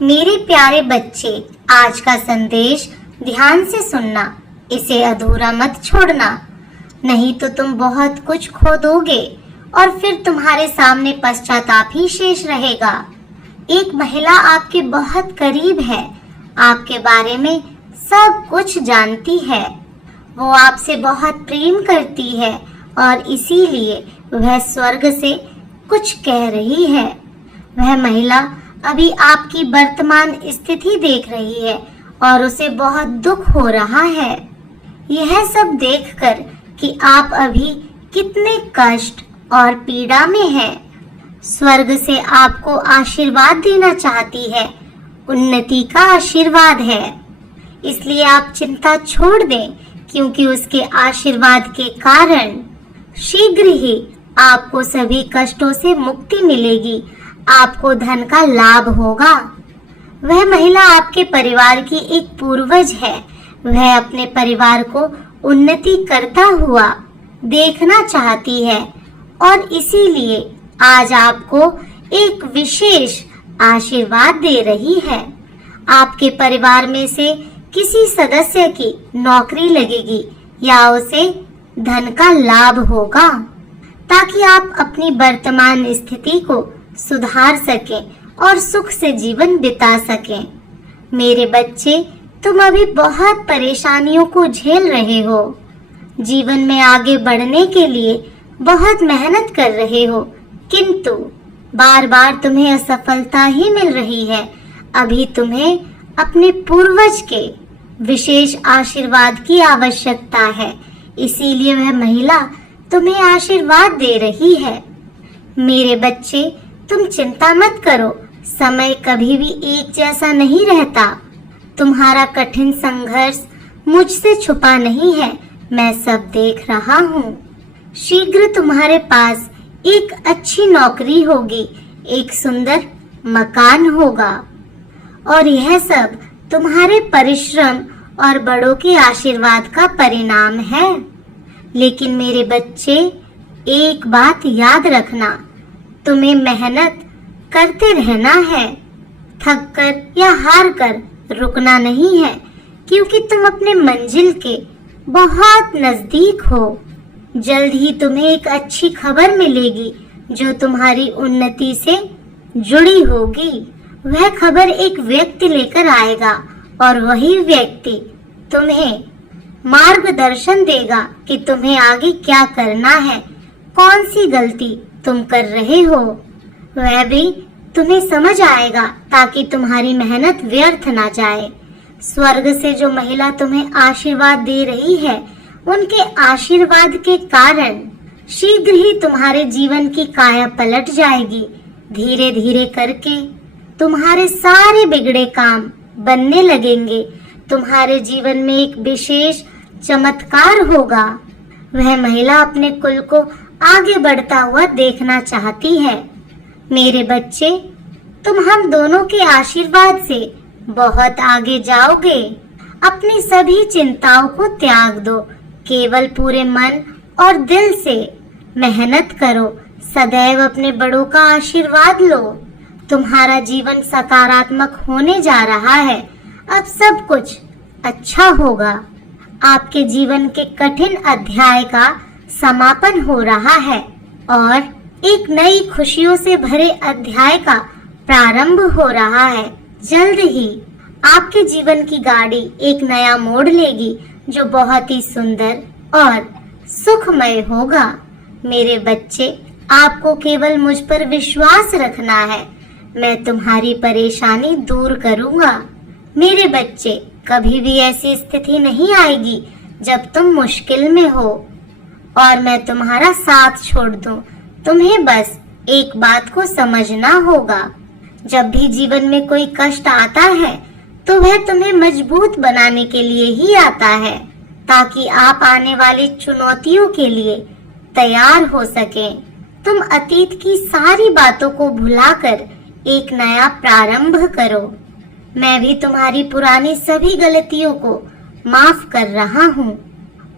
मेरे प्यारे बच्चे, आज का संदेश ध्यान से सुनना, इसे अधूरा मत छोड़ना, नहीं तो तुम बहुत कुछ खो दोगे और फिर तुम्हारे सामने पश्चाताप ही शेष रहेगा। एक महिला आपके बहुत करीब है, आपके बारे में सब कुछ जानती है। वो आपसे बहुत प्रेम करती है और इसीलिए वह स्वर्ग से कुछ कह रही है। वह महिला अभी आपकी वर्तमान स्थिति देख रही है और उसे बहुत दुख हो रहा है। यह सब देखकर कि आप अभी कितने कष्ट और पीड़ा में हैं। स्वर्ग से आपको आशीर्वाद देना चाहती है, उन्नति का आशीर्वाद है। इसलिए आप चिंता छोड़ दें, क्योंकि उसके आशीर्वाद के कारण शीघ्र ही आपको सभी कष्टों से मुक्ति मिलेगी, आपको धन का लाभ होगा। वह महिला आपके परिवार की एक पूर्वज है। वह अपने परिवार को उन्नति करता हुआ देखना चाहती है और इसीलिए आज आपको एक विशेष आशीर्वाद दे रही है। आपके परिवार में से किसी सदस्य की नौकरी लगेगी या उसे धन का लाभ होगा, ताकि आप अपनी वर्तमान स्थिति को सुधार सकें और सुख से जीवन बिता सकें। मेरे बच्चे, तुम अभी बहुत परेशानियों को झेल रहे हो। जीवन में आगे बढ़ने के लिए बहुत मेहनत कर रहे हो, किंतु बार बार तुम्हें असफलता ही मिल रही है। अभी तुम्हें अपने पूर्वज के विशेष आशीर्वाद की आवश्यकता है, इसीलिए वह महिला तुम्हें आशीर्वाद दे रही है। मेरे बच्चे, तुम चिंता मत करो, समय कभी भी एक जैसा नहीं रहता। तुम्हारा कठिन संघर्ष मुझसे छुपा नहीं है, मैं सब देख रहा हूँ। शीघ्र तुम्हारे पास एक अच्छी नौकरी होगी, एक सुंदर मकान होगा और यह सब तुम्हारे परिश्रम और बड़ों के आशीर्वाद का परिणाम है। लेकिन मेरे बच्चे, एक बात याद रखना, तुम्हें मेहनत करते रहना है, थक कर या हार कर रुकना नहीं है, क्योंकि तुम अपने मंजिल के बहुत नजदीक हो। जल्द ही तुम्हें एक अच्छी खबर मिलेगी जो तुम्हारी उन्नति से जुड़ी होगी। वह खबर एक व्यक्ति लेकर आएगा और वही व्यक्ति तुम्हें मार्गदर्शन देगा कि तुम्हें आगे क्या करना है, कौन सी गलती तुम कर रहे हो। वह भी तुम्हें समझ आएगा ताकि तुम्हारी मेहनत व्यर्थ ना जाए। स्वर्ग से जो महिला तुम्हें आशीर्वाद दे रही है, उनके आशीर्वाद के कारण शीघ्र ही तुम्हारे जीवन की काया पलट जाएगी। धीरे धीरे करके तुम्हारे सारे बिगड़े काम बनने लगेंगे। तुम्हारे जीवन में एक विशेष चमत्कार होगा। वह महिला अपने कुल को आगे बढ़ता हुआ देखना चाहती है। मेरे बच्चे, तुम हम दोनों के आशीर्वाद से बहुत आगे जाओगे। अपनी सभी चिंताओं को त्याग दो, केवल पूरे मन और दिल से मेहनत करो। सदैव अपने बड़ों का आशीर्वाद लो। तुम्हारा जीवन सकारात्मक होने जा रहा है। अब सब कुछ अच्छा होगा। आपके जीवन के कठिन अध्याय का समापन हो रहा है और एक नई खुशियों से भरे अध्याय का प्रारंभ हो रहा है। जल्द ही आपके जीवन की गाड़ी एक नया मोड़ लेगी जो बहुत ही सुंदर और सुखमय होगा। मेरे बच्चे, आपको केवल मुझ पर विश्वास रखना है। मैं तुम्हारी परेशानी दूर करूंगा। मेरे बच्चे, कभी भी ऐसी स्थिति नहीं आएगी जब तुम मुश्किल में हो और मैं तुम्हारा साथ छोड़ दूं। तुम्हें बस एक बात को समझना होगा, जब भी जीवन में कोई कष्ट आता है तो वह तुम्हें मजबूत बनाने के लिए ही आता है, ताकि आप आने वाली चुनौतियों के लिए तैयार हो सकें। तुम अतीत की सारी बातों को भुलाकर एक नया प्रारंभ करो। मैं भी तुम्हारी पुरानी सभी गलतियों को माफ कर रहा हूँ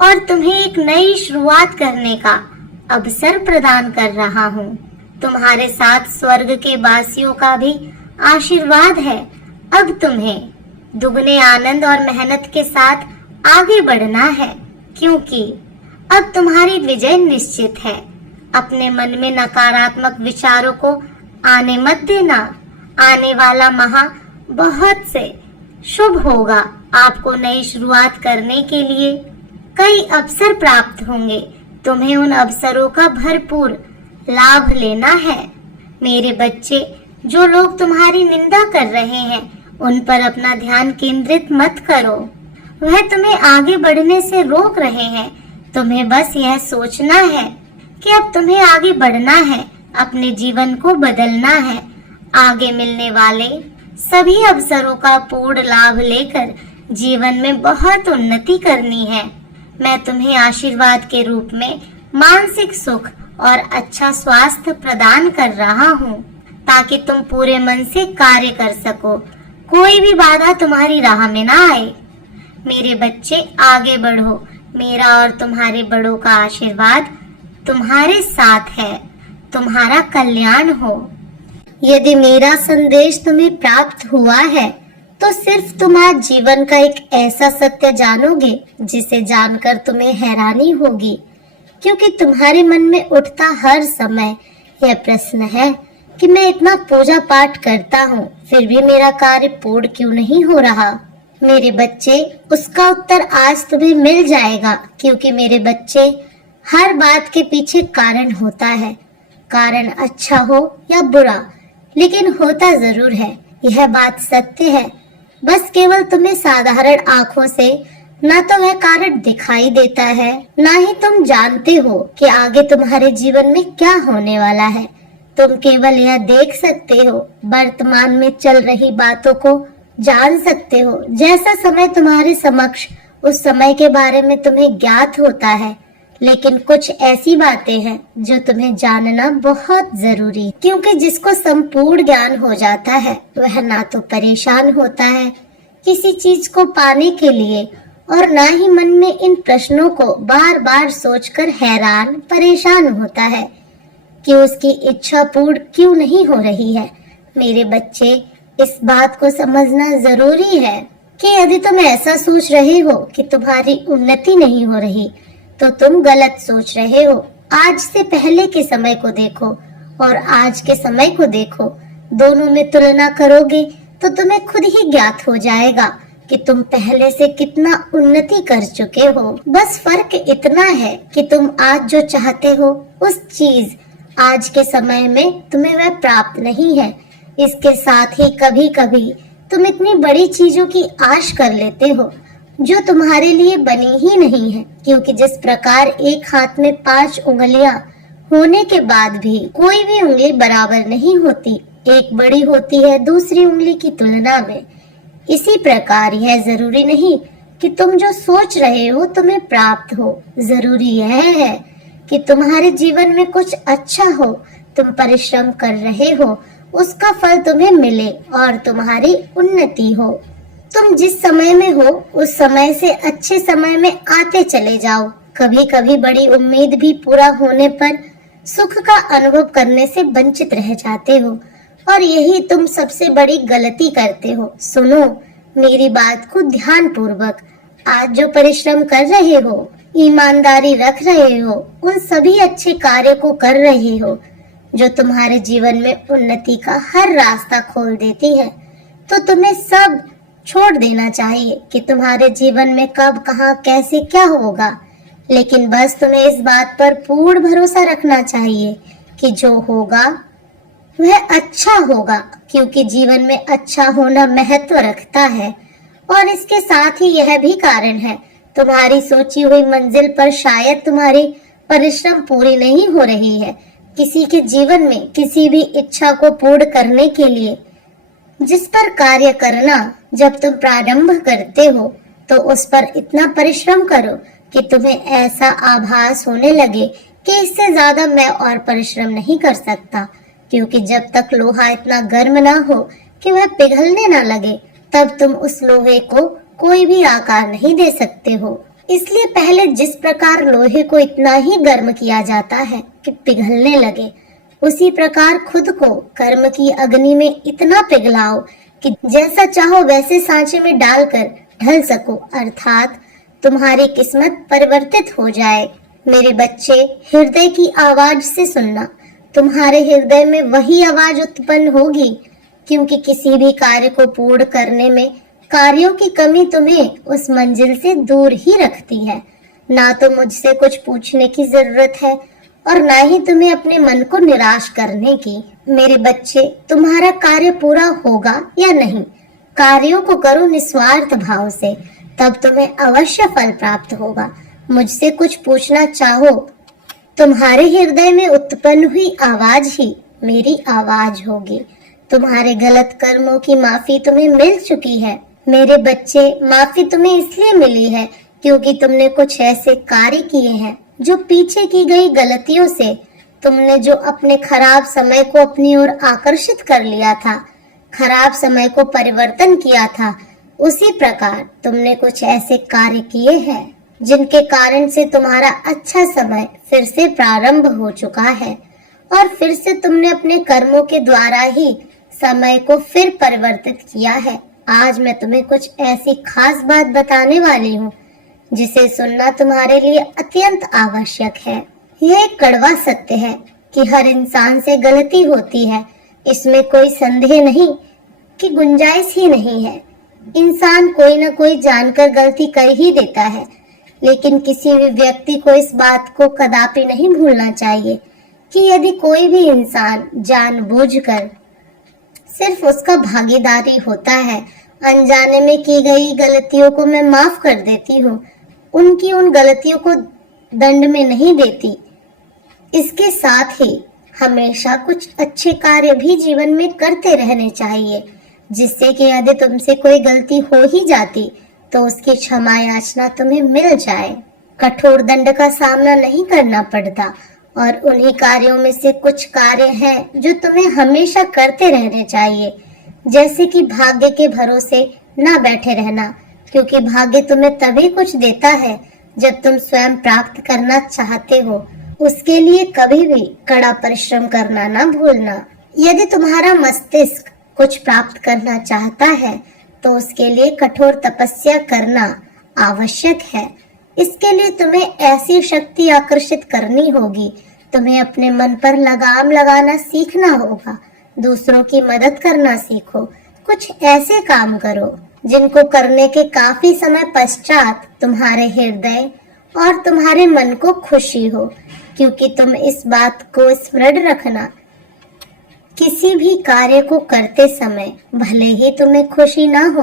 और तुम्हें एक नई शुरुआत करने का अवसर प्रदान कर रहा हूँ। तुम्हारे साथ स्वर्ग के वासियों का भी आशीर्वाद है। अब तुम्हें दुगने आनंद और मेहनत के साथ आगे बढ़ना है, क्योंकि अब तुम्हारी विजय निश्चित है। अपने मन में नकारात्मक विचारों को आने मत देना। आने वाला माह बहुत से शुभ होगा। आपको नई शुरुआत करने के लिए कई अवसर प्राप्त होंगे। तुम्हें उन अवसरों का भरपूर लाभ लेना है। मेरे बच्चे, जो लोग तुम्हारी निंदा कर रहे हैं उन पर अपना ध्यान केंद्रित मत करो। वह तुम्हें आगे बढ़ने से रोक रहे हैं। तुम्हें बस यह सोचना है कि अब तुम्हें आगे बढ़ना है, अपने जीवन को बदलना है। आगे मिलने वाले सभी अवसरों का पूर्ण लाभ लेकर जीवन में बहुत उन्नति करनी है। मैं तुम्हें आशीर्वाद के रूप में मानसिक सुख और अच्छा स्वास्थ्य प्रदान कर रहा हूँ, ताकि तुम पूरे मन से कार्य कर सको, कोई भी बाधा तुम्हारी राह में ना आए। मेरे बच्चे, आगे बढ़ो। मेरा और तुम्हारे बड़ों का आशीर्वाद तुम्हारे साथ है। तुम्हारा कल्याण हो। यदि मेरा संदेश तुम्हें प्राप्त हुआ है तो सिर्फ तुम आज जीवन का एक ऐसा सत्य जानोगे जिसे जानकर तुम्हें हैरानी होगी, क्योंकि तुम्हारे मन में उठता हर समय यह प्रश्न है कि मैं इतना पूजा पाठ करता हूँ फिर भी मेरा कार्य पूर्ण क्यों नहीं हो रहा। मेरे बच्चे, उसका उत्तर आज तुम्हें मिल जाएगा, क्योंकि मेरे बच्चे, हर बात के पीछे कारण होता है। कारण अच्छा हो या बुरा, लेकिन होता जरूर है। यह बात सत्य है। बस केवल तुम्हें साधारण आंखों से ना तो वह कारण दिखाई देता है, ना ही तुम जानते हो कि आगे तुम्हारे जीवन में क्या होने वाला है। तुम केवल यह देख सकते हो, वर्तमान में चल रही बातों को जान सकते हो। जैसा समय तुम्हारे समक्ष, उस समय के बारे में तुम्हें ज्ञात होता है, लेकिन कुछ ऐसी बातें हैं जो तुम्हें जानना बहुत जरूरी है, क्योंकि जिसको संपूर्ण ज्ञान हो जाता है वह ना तो परेशान होता है किसी चीज को पाने के लिए, और ना ही मन में इन प्रश्नों को बार बार सोचकर हैरान परेशान होता है कि उसकी इच्छा पूर्ण क्यों नहीं हो रही है। मेरे बच्चे, इस बात को समझना जरूरी है कि यदि तुम ऐसा सोच रहे हो कि तुम्हारी उन्नति नहीं हो रही तो तुम गलत सोच रहे हो। आज से पहले के समय को देखो और आज के समय को देखो, दोनों में तुलना करोगे तो तुम्हें खुद ही ज्ञात हो जाएगा कि तुम पहले से कितना उन्नति कर चुके हो। बस फर्क इतना है कि तुम आज जो चाहते हो उस चीज आज के समय में तुम्हें वह प्राप्त नहीं है। इसके साथ ही कभी कभी तुम इतनी बड़ी चीजों की आश कर लेते हो जो तुम्हारे लिए बनी ही नहीं है, क्योंकि जिस प्रकार एक हाथ में 5 उंगलियां होने के बाद भी कोई भी उंगली बराबर नहीं होती, एक बड़ी होती है दूसरी उंगली की तुलना में। इसी प्रकार यह जरूरी नहीं कि तुम जो सोच रहे हो तुम्हें प्राप्त हो। जरूरी यह है कि तुम्हारे जीवन में कुछ अच्छा हो, तुम परिश्रम कर रहे हो, उसका फल तुम्हें मिले और तुम्हारी उन्नति हो। तुम जिस समय में हो उस समय से अच्छे समय में आते चले जाओ। कभी कभी बड़ी उम्मीद भी पूरा होने पर सुख का अनुभव करने से वंचित रह जाते हो, और यही तुम सबसे बड़ी गलती करते हो। सुनो मेरी बात को ध्यान पूर्वक। आज जो परिश्रम कर रहे हो, ईमानदारी रख रहे हो, उन सभी अच्छे कार्य को कर रहे हो जो तुम्हारे जीवन में उन्नति का हर रास्ता खोल देती है, तो तुम्हें सब छोड़ देना चाहिए कि तुम्हारे जीवन में कब, कहां, कैसे, क्या होगा। लेकिन बस तुम्हें इस बात पर पूर्ण भरोसा रखना चाहिए कि जो होगा वह अच्छा होगा, क्योंकि जीवन में अच्छा होना महत्व रखता है। और इसके साथ ही यह भी कारण है, तुम्हारी सोची हुई मंजिल पर शायद तुम्हारी परिश्रम पूरी नहीं हो रही है। किसी के जीवन में किसी भी इच्छा को पूर्ण करने के लिए जिस पर कार्य करना जब तुम प्रारंभ करते हो तो उस पर इतना परिश्रम करो कि तुम्हें ऐसा आभास होने लगे कि इससे ज्यादा मैं और परिश्रम नहीं कर सकता, क्योंकि जब तक लोहा इतना गर्म ना हो कि वह पिघलने ना लगे तब तुम उस लोहे को कोई भी आकार नहीं दे सकते हो। इसलिए पहले जिस प्रकार लोहे को इतना ही गर्म किया जाता है कि पिघलने लगे, उसी प्रकार खुद को कर्म की अग्नि में इतना पिघलाओ कि जैसा चाहो वैसे सांचे में डालकर ढल सको, अर्थात तुम्हारी किस्मत परिवर्तित हो जाए। मेरे बच्चे, हृदय की आवाज से सुनना। तुम्हारे हृदय में वही आवाज उत्पन्न होगी, क्योंकि किसी भी कार्य को पूर्ण करने में कार्यों की कमी तुम्हें उस मंजिल से दूर ही रखती है। ना तो मुझसे कुछ पूछने की जरूरत है और ना ही तुम्हें अपने मन को निराश करने की। मेरे बच्चे, तुम्हारा कार्य पूरा होगा या नहीं, कार्यों को करो निस्वार्थ भाव से, तब तुम्हें अवश्य फल प्राप्त होगा। मुझसे कुछ पूछना चाहो, तुम्हारे हृदय में उत्पन्न हुई आवाज ही मेरी आवाज होगी। तुम्हारे गलत कर्मों की माफी तुम्हें मिल चुकी है। मेरे बच्चे, माफी तुम्हें इसलिए मिली है क्योंकि तुमने कुछ ऐसे कार्य किए हैं जो पीछे की गई गलतियों से तुमने जो अपने खराब समय को अपनी ओर आकर्षित कर लिया था, खराब समय को परिवर्तन किया था, उसी प्रकार तुमने कुछ ऐसे कार्य किए हैं जिनके कारण से तुम्हारा अच्छा समय फिर से प्रारंभ हो चुका है और फिर से तुमने अपने कर्मों के द्वारा ही समय को फिर परिवर्तित किया है। आज मैं तुम्हें कुछ ऐसी खास बात बताने वाली हूँ जिसे सुनना तुम्हारे लिए अत्यंत आवश्यक है। यह एक कड़वा सत्य है कि हर इंसान से गलती होती है, इसमें कोई संदेह नहीं कि गुंजाइश ही नहीं है। इंसान कोई न कोई जानकर गलती कर ही देता है, लेकिन किसी भी व्यक्ति को इस बात को कदापि नहीं भूलना चाहिए कि यदि कोई भी इंसान जानबूझकर सिर्फ उसका भागीदारी होता है, अनजाने में की गई गलतियों को मैं माफ कर देती हूँ, उनकी उन गलतियों को दंड में नहीं देती। इसके साथ ही हमेशा कुछ अच्छे कार्य भी जीवन में करते रहने चाहिए, जिससे कि यदि तुमसे कोई गलती हो ही जाती तो उसकी क्षमा याचना तुम्हें मिल जाए। कठोर दंड का सामना नहीं करना पड़ता और उन्हीं कार्यों में से कुछ कार्य हैं जो तुम्हें हमेशा करते रहने चाहिए, जैसे कि भाग्य के भरोसे ना बैठे रहना, क्योंकि भाग्य तुम्हें तभी कुछ देता है जब तुम स्वयं प्राप्त करना चाहते हो। उसके लिए कभी भी कड़ा परिश्रम करना ना भूलना। यदि तुम्हारा मस्तिष्क कुछ प्राप्त करना चाहता है तो उसके लिए कठोर तपस्या करना आवश्यक है। इसके लिए तुम्हें ऐसी शक्ति आकर्षित करनी होगी, तुम्हें अपने मन पर लगाम लगाना सीखना होगा, दूसरों की मदद करना सीखो, कुछ ऐसे काम करो जिनको करने के काफी समय पश्चात तुम्हारे हृदय और तुम्हारे मन को खुशी हो, क्योंकि तुम इस बात को स्मरण रखना, किसी भी कार्य को करते समय भले ही तुम्हें खुशी ना हो,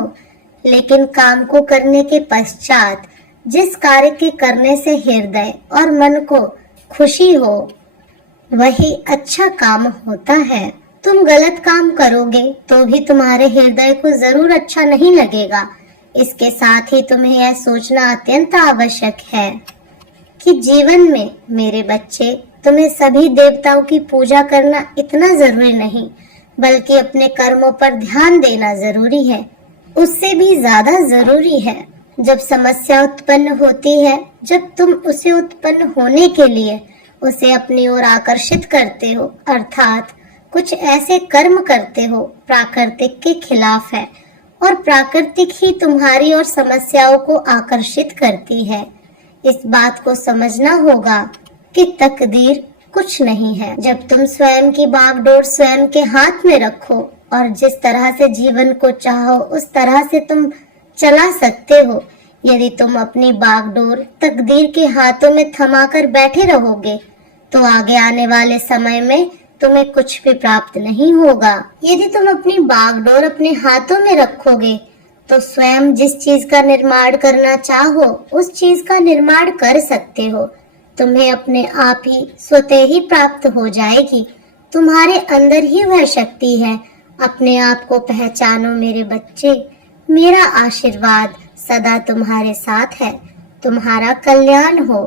लेकिन काम को करने के पश्चात जिस कार्य के करने से हृदय और मन को खुशी हो, वही अच्छा काम होता है। तुम गलत काम करोगे तो भी तुम्हारे हृदय को जरूर अच्छा नहीं लगेगा। इसके साथ ही तुम्हें यह सोचना अत्यंत आवश्यक है कि जीवन में मेरे बच्चे, तुम्हें सभी देवताओं की पूजा करना इतना जरूरी नहीं, बल्कि अपने कर्मों पर ध्यान देना जरूरी है। उससे भी ज्यादा जरूरी है जब समस्या उत्पन्न होती है, जब तुम उसे उत्पन्न होने के लिए उसे अपनी ओर आकर्षित करते हो, अर्थात कुछ ऐसे कर्म करते हो प्राकृतिक के खिलाफ है, और प्राकृतिक ही तुम्हारी और समस्याओं को आकर्षित करती है। इस बात को समझना होगा कि तकदीर कुछ नहीं है। जब तुम स्वयं की बागडोर स्वयं के हाथ में रखो और जिस तरह से जीवन को चाहो उस तरह से तुम चला सकते हो। यदि तुम अपनी बागडोर तकदीर के हाथों में थमाकर बैठे रहोगे तो आगे आने वाले समय में तुम्हें कुछ भी प्राप्त नहीं होगा। यदि तुम अपनी बागडोर अपने हाथों में रखोगे तो स्वयं जिस चीज का निर्माण करना चाहो उस चीज का निर्माण कर सकते हो। तुम्हें अपने आप ही स्वतः ही प्राप्त हो जाएगी। तुम्हारे अंदर ही वह शक्ति है। अपने आप को पहचानो मेरे बच्चे। मेरा आशीर्वाद सदा तुम्हारे साथ है। तुम्हारा कल्याण हो।